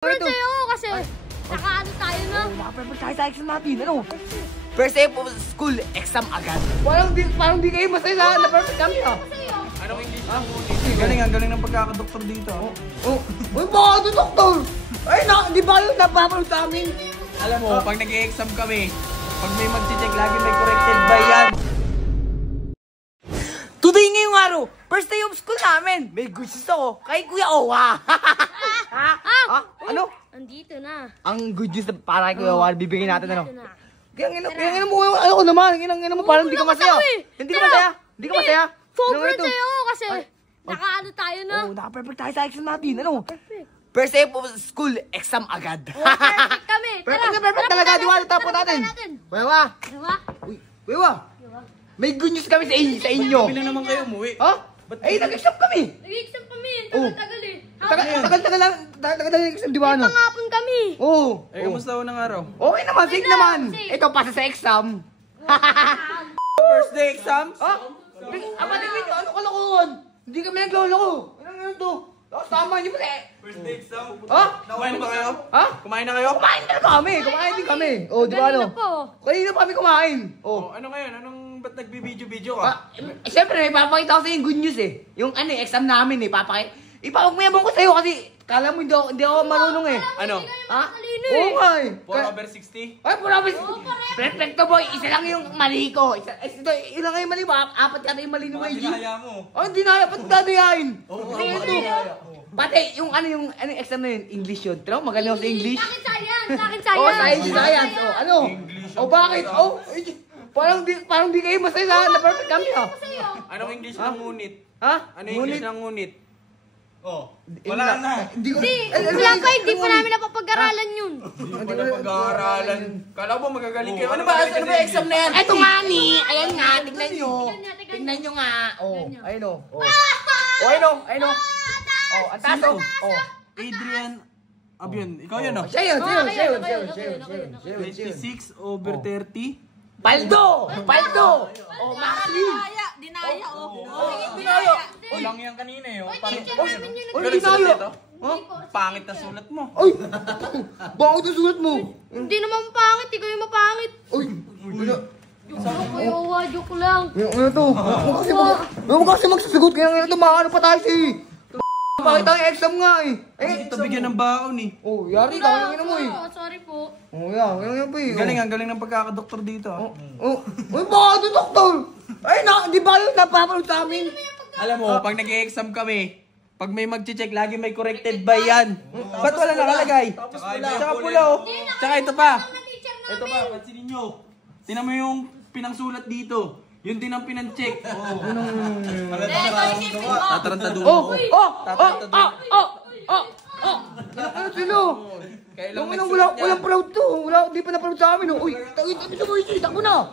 Pero sa'yo kasi nakaano tayo na. Nakaprepare tayo sa exam natin, ano? First day of school, exam agad. Parang di kayo masaya sa na-perfect kami, ha? Anong English ang ngunit? Galing ng pagkakadoktor dito. Uy, baka ito, doktor! Ay, di ba yung napapanood sa amin? Alam mo, pag nag-e-exam kami, pag may mag-check, lagi may corrected by yan. Today ngayong araw, first day of school namin. May good news ako kay Kuya Owa. Ano? Andito na. Ang good news para kay Kuya Owa, bibigyan natin, ano? Andito na. Kaya mo, ano ko naman, kaya mo, parang hindi ka masaya. Hindi ka masaya? Hindi ka masaya? Sobrang sa'yo kasi nakaano tayo na. Oo, nakaprepare tayo sa exam natin, ano? Perfect. First day of school, exam agad. Perfect kami. Perfect talaga, di ba? Tapos natin. Kuya Owa. Diba? Uy, Kuya Owa. May good news kami sa inyo. Sabi na naman kayo umuwi. Ha? Ay, nag-exam kami. Nag-exam kami. Oh. Tagal eh. Tagal lang exam, di ba, ano? Pangapon kami. Oo. Eh, kamusta unang araw? Okay naman, safe naman. safe. Ito, pasa sa exam. First day exams? Apatin nyo, ano kalokohan? Hindi kami nagloloko. Ano to? Tapos tama nyo pala eh. First day exam? Ha? Kumain na ba kayo? Ha? Kumain na kayo? Kumain talaga kami. Kumain din kami. Oh, di ba ano? Kanina po. Kanina pa kami kumain. Oh. Oh, ano ngayon? Ba't nagbibideo-video ka? Siyempre, may papakita ko sa yung good news eh. Yung ano, exam namin eh, ipapagmayabang ko sa'yo kasi kala mo hindi ako marunong eh. Ano? Ha? Matalino Oo eh. nga eh. 4/60? Ay, promise. Perfecto boy, isa lang yung mali ko. Ilang nga yung mali mo? Apat yata yung mali ni YG. Sinaya mo. Oh, hindi na, ba't dadayain? Oo, Pati, yung exam na yun, English yun. Tira mo, magaling ako sa English. Sa akin science. Sa akin Oh, science. science. Oh, ano? English Oh, bakit? Oh, parang di kayo masaya sa na-perfect kami, ha? Anong English ng ngunit? Ha? Ano English ng ngunit? Oh, Wala na. Hindi ko... Wala pa, hindi pa namin napapag-aralan yun. Hindi pa pag-aaralan. Kala mo magagaling kayo. Ano ba exam na yan? Ito nga ni. Ayan nga, tignan nyo. Tignan nyo nga. Oh, ayun o. Oh, ayun o. Ayun o. Oh, ang taas o. Oh. Adrian Abion, ikaw yun oh. Siya yun. 26/30. Paldo! Oh, Maxi! Dinaya, oh. Dinaya. Walang yan kanina eh. Oh, pangit teacher na namin yun. Ano Galing dinaya? sulat ito? Ha? Pangit na sulat mo. Ay! Bakit ang sulat mo? Hindi naman pangit, ikaw yung mapangit. Uy! Kuya Owa, joke lang. Ano to? Ano kasi magsasagot kaya ito maano pa tayo si... Bakit ang exam nga eh? Kasi ito bigyan ng baon eh. Oh, yari ka. Ano mo eh? Sorry po. Oh, yan po eh. Galing ng pagkakadoktor dito. Oh, uy, baka ito, doktor! Ay, di ba yung napapanood sa amin? Alam mo, pag nag-e-exam kami, pag may mag-check, lagi may corrected by yan. Ba't wala nakalagay? Tsaka pula oh. Tsaka ito pa. Ito pa, pansinin nyo. Tinan mo yung pinangsulat dito. Yun din ang pinang-check. Tatarantado mo. Ano sila? Walang proud to. Di pa na proud sa amin. Uy, takbo na.